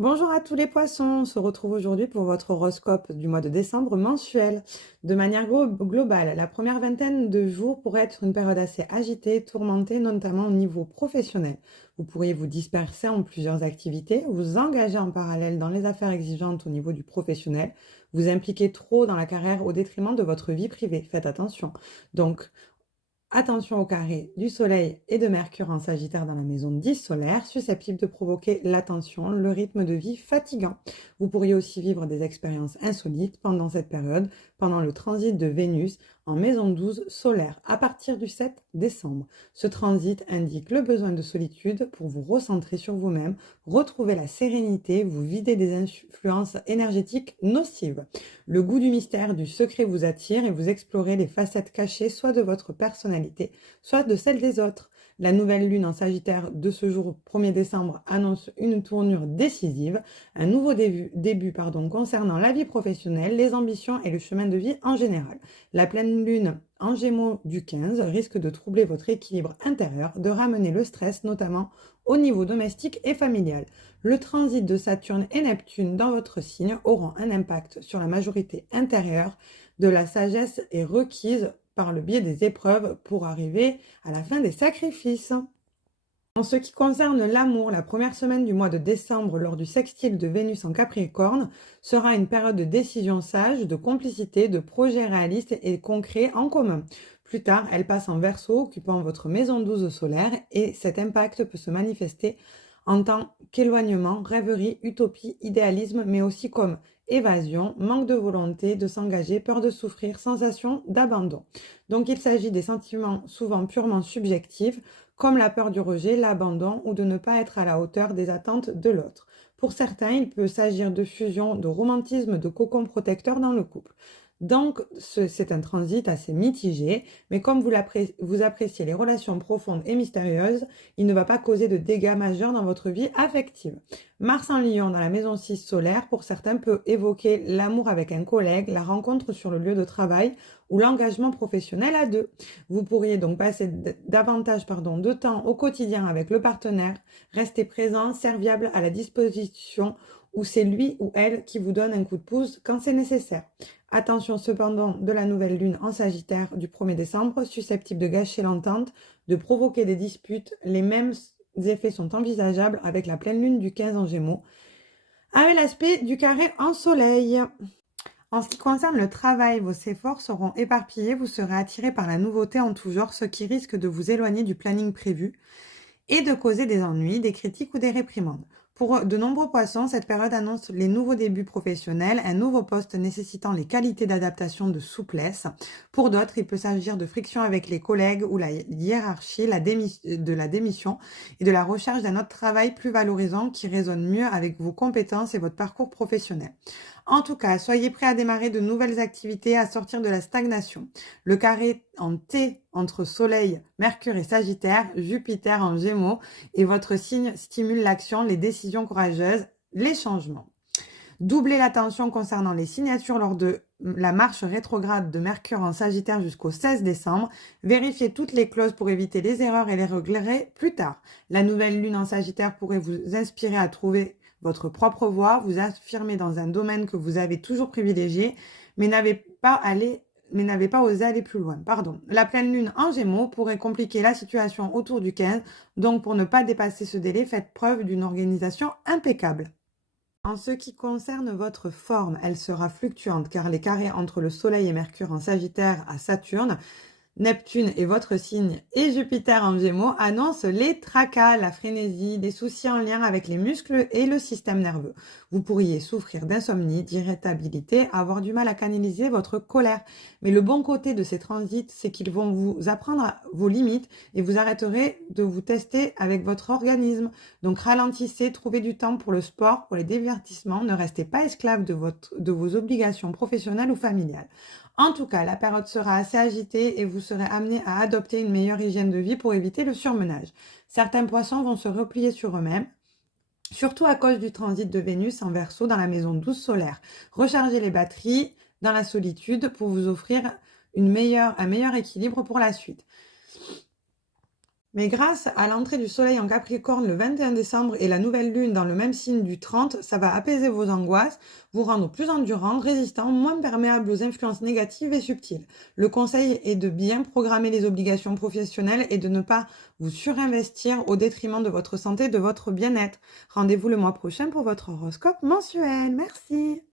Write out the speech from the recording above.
Bonjour à tous les poissons, on se retrouve aujourd'hui pour votre horoscope du mois de décembre mensuel. De manière globale, la première vingtaine de jours pourrait être une période assez agitée, tourmentée, notamment au niveau professionnel. Vous pourriez vous disperser en plusieurs activités, vous engager en parallèle dans les affaires exigeantes au niveau du professionnel, vous impliquer trop dans la carrière au détriment de votre vie privée. Faites attention. Donc, attention au carré du Soleil et de Mercure en Sagittaire dans la maison 10 solaire, susceptible de provoquer l'attention, le rythme de vie fatigant. Vous pourriez aussi vivre des expériences insolites pendant cette période, pendant le transit de Vénus en maison 12 solaire, à partir du 7 décembre. Ce transit indique le besoin de solitude pour vous recentrer sur vous-même, retrouver la sérénité, vous vider des influences énergétiques nocives. Le goût du mystère, du secret vous attire et vous explorez les facettes cachées soit de votre personnalité, soit de celle des autres. La nouvelle lune en Sagittaire de ce jour 1er décembre annonce une tournure décisive, un nouveau début concernant la vie professionnelle, les ambitions et le chemin de vie en général. La pleine lune en Gémeaux du 15 risque de troubler votre équilibre intérieur, de ramener le stress notamment au niveau domestique et familial. Le transit de Saturne et Neptune dans votre signe auront un impact sur la majorité intérieure. De la sagesse est requise par le biais des épreuves pour arriver à la fin des sacrifices. En ce qui concerne l'amour, la première semaine du mois de décembre, lors du sextile de Vénus en Capricorne, sera une période de décision sage, de complicité, de projets réalistes et concrets en commun. Plus tard, elle passe en Verseau, occupant votre maison 12 solaire, et cet impact peut se manifester en tant qu'éloignement, rêverie, utopie, idéalisme, mais aussi comme évasion, manque de volonté de s'engager, peur de souffrir, sensation d'abandon. Donc il s'agit des sentiments souvent purement subjectifs, comme la peur du rejet, l'abandon ou de ne pas être à la hauteur des attentes de l'autre. Pour certains, il peut s'agir de fusion, de romantisme, de cocon protecteur dans le couple. Donc, c'est un transit assez mitigé, mais comme vous appréciez les relations profondes et mystérieuses, il ne va pas causer de dégâts majeurs dans votre vie affective. Mars en Lion dans la maison 6 solaire, pour certains, peut évoquer l'amour avec un collègue, la rencontre sur le lieu de travail ou l'engagement professionnel à deux. Vous pourriez donc passer davantage de temps au quotidien avec le partenaire, rester présent, serviable à la disposition, ou c'est lui ou elle qui vous donne un coup de pouce quand c'est nécessaire. Attention cependant de la nouvelle lune en Sagittaire du 1er décembre, susceptible de gâcher l'entente, de provoquer des disputes. Les mêmes effets sont envisageables avec la pleine lune du 15 en Gémeaux, avec l'aspect du carré en Soleil. En ce qui concerne le travail, vos efforts seront éparpillés, vous serez attiré par la nouveauté en tout genre, ce qui risque de vous éloigner du planning prévu et de causer des ennuis, des critiques ou des réprimandes. Pour de nombreux poissons, cette période annonce les nouveaux débuts professionnels, un nouveau poste nécessitant les qualités d'adaptation de souplesse. Pour d'autres, il peut s'agir de friction avec les collègues ou la hiérarchie, de la démission et de la recherche d'un autre travail plus valorisant qui résonne mieux avec vos compétences et votre parcours professionnel. En tout cas, soyez prêts à démarrer de nouvelles activités, à sortir de la stagnation. Le carré en T entre Soleil, Mercure et Sagittaire, Jupiter en Gémeaux et votre signe stimule l'action, les décisions courageuses, les changements. Doublez l'attention concernant les signatures lors de la marche rétrograde de Mercure en Sagittaire jusqu'au 16 décembre. Vérifiez toutes les clauses pour éviter les erreurs et les regrets plus tard. La nouvelle lune en Sagittaire pourrait vous inspirer à trouver votre propre voie, vous affirmer dans un domaine que vous avez toujours privilégié, mais n'avez pas osé aller plus loin. La pleine lune en Gémeaux pourrait compliquer la situation autour du 15, donc pour ne pas dépasser ce délai, faites preuve d'une organisation impeccable. En ce qui concerne votre forme, elle sera fluctuante car les carrés entre le Soleil et Mercure en Sagittaire à Saturne, Neptune et votre signe et Jupiter en Gémeaux annoncent les tracas, la frénésie, des soucis en lien avec les muscles et le système nerveux. Vous pourriez souffrir d'insomnie, d'irritabilité, avoir du mal à canaliser votre colère. Mais le bon côté de ces transits, c'est qu'ils vont vous apprendre vos limites et vous arrêterez de vous tester avec votre organisme. Donc ralentissez, trouvez du temps pour le sport, pour les divertissements, ne restez pas esclave de vos obligations professionnelles ou familiales. En tout cas, la période sera assez agitée et vous serez amené à adopter une meilleure hygiène de vie pour éviter le surmenage. Certains poissons vont se replier sur eux-mêmes, surtout à cause du transit de Vénus en Verseau dans la maison 12 solaire. Rechargez les batteries dans la solitude pour vous offrir un meilleur équilibre pour la suite. Mais grâce à l'entrée du soleil en Capricorne le 21 décembre et la nouvelle lune dans le même signe du 30, ça va apaiser vos angoisses, vous rendre plus endurant, résistant, moins perméable aux influences négatives et subtiles. Le conseil est de bien programmer les obligations professionnelles et de ne pas vous surinvestir au détriment de votre santé et de votre bien-être. Rendez-vous le mois prochain pour votre horoscope mensuel. Merci.